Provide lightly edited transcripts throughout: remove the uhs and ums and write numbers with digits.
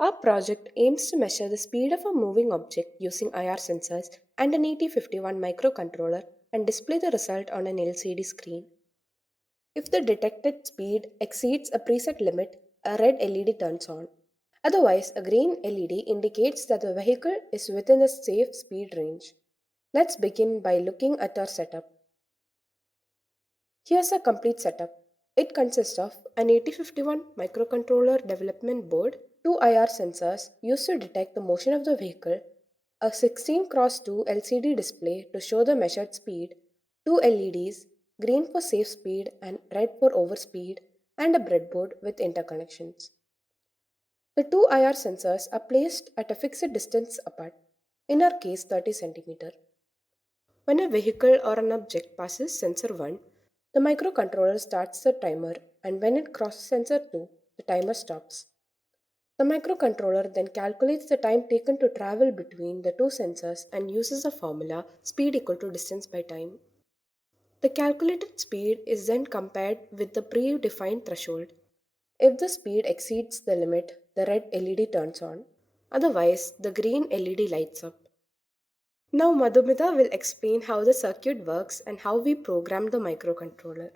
Our project aims to measure the speed of a moving object using IR sensors and an 8051 microcontroller and display the result on an LCD screen. If the detected speed exceeds a preset limit, a red LED turns on. Otherwise, a green LED indicates that the vehicle is within a safe speed range. Let's begin by looking at our setup. Here's a complete setup. It consists of an 8051 microcontroller development board, two IR sensors used to detect the motion of the vehicle, a 16x2 LCD display to show the measured speed, two LEDs, green for safe speed and red for overspeed, and a breadboard with interconnections. The two IR sensors are placed at a fixed distance apart, in our case 30 cm. When a vehicle or an object passes sensor 1, the microcontroller starts the timer, and when it crosses sensor 2, the timer stops. The microcontroller then calculates the time taken to travel between the two sensors and uses the formula speed equal to distance by time. The calculated speed is then compared with the predefined threshold. If the speed exceeds the limit, the red LED turns on, otherwise, the green LED lights up. Now Madhumita will explain how the circuit works and how we program the microcontroller.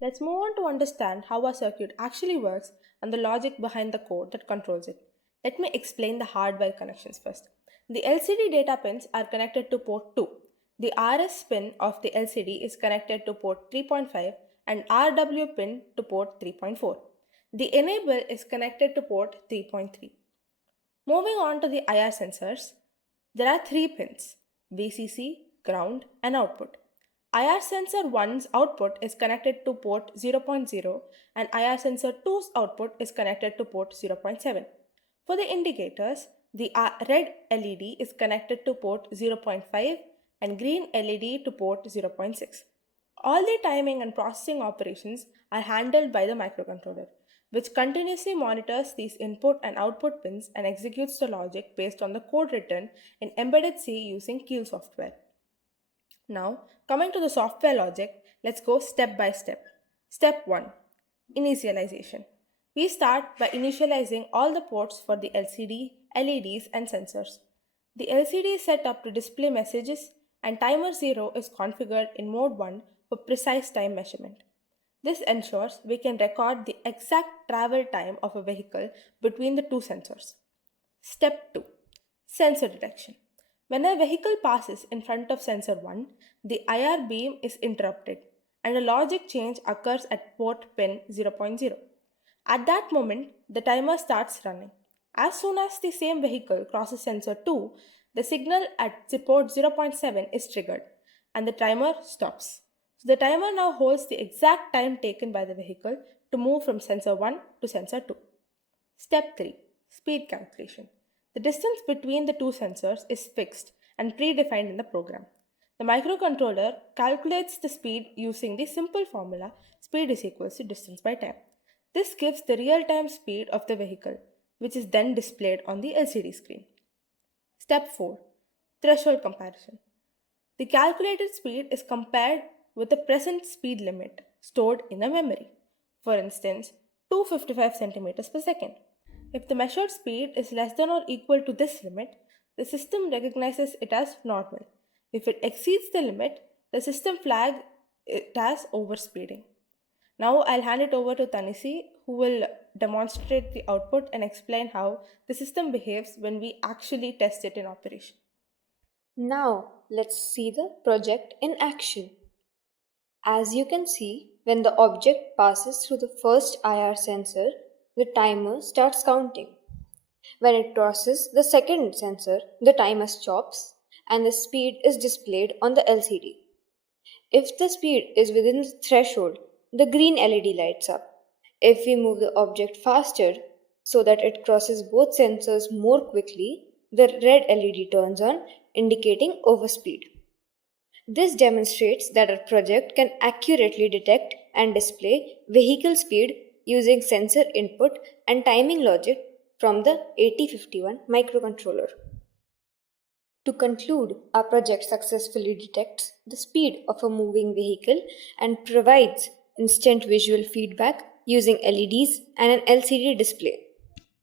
Let's move on to understand how our circuit actually works and the logic behind the code that controls it. Let me explain the hardware connections first. The LCD data pins are connected to port 2. The RS pin of the LCD is connected to port 3.5 and RW pin to port 3.4. The enable is connected to port 3.3. Moving on to the IR sensors, there are three pins: VCC, ground, and output. IR sensor 1's output is connected to port 0.0 and IR sensor 2's output is connected to port 0.7. For the indicators, the red LED is connected to port 0.5 and green LED to port 0.6. All the timing and processing operations are handled by the microcontroller, which continuously monitors these input and output pins and executes the logic based on the code written in embedded C using Keil software. Now, coming to the software logic, let's go step by step. Step 1: Initialization. We start by initializing all the ports for the LCD, LEDs, and sensors. The LCD is set up to display messages, and timer 0 is configured in mode 1 for precise time measurement. This ensures we can record the exact travel time of a vehicle between the two sensors. Step 2: Sensor detection. When a vehicle passes in front of sensor 1, the IR beam is interrupted and a logic change occurs at port pin 0.0. At that moment, the timer starts running. As soon as the same vehicle crosses sensor 2, the signal at the port 0.7 is triggered and the timer stops. So the timer now holds the exact time taken by the vehicle to move from sensor 1 to sensor 2. Step 3: Speed calculation. The distance between the two sensors is fixed and predefined in the program. The microcontroller calculates the speed using the simple formula speed is equals to distance by time. This gives the real time speed of the vehicle, which is then displayed on the LCD screen. Step 4: Threshold comparison. The calculated speed is compared with the present speed limit stored in a memory. For instance, 255 centimeters per second. If the measured speed is less than or equal to this limit, the system recognizes it as normal. If it exceeds the limit, the system flags it as overspeeding. Now I'll hand it over to Tanisi, who will demonstrate the output and explain how the system behaves when we actually test it in operation. Now let's see the project in action. As you can see, when the object passes through the first IR sensor, the timer starts counting. When it crosses the second sensor, the timer stops and the speed is displayed on the LCD. If the speed is within the threshold, the green LED lights up. If we move the object faster so that it crosses both sensors more quickly, the red LED turns on, indicating overspeed. This demonstrates that our project can accurately detect and display vehicle speed using sensor input and timing logic from the 8051 microcontroller. To conclude, our project successfully detects the speed of a moving vehicle and provides instant visual feedback using LEDs and an LCD display.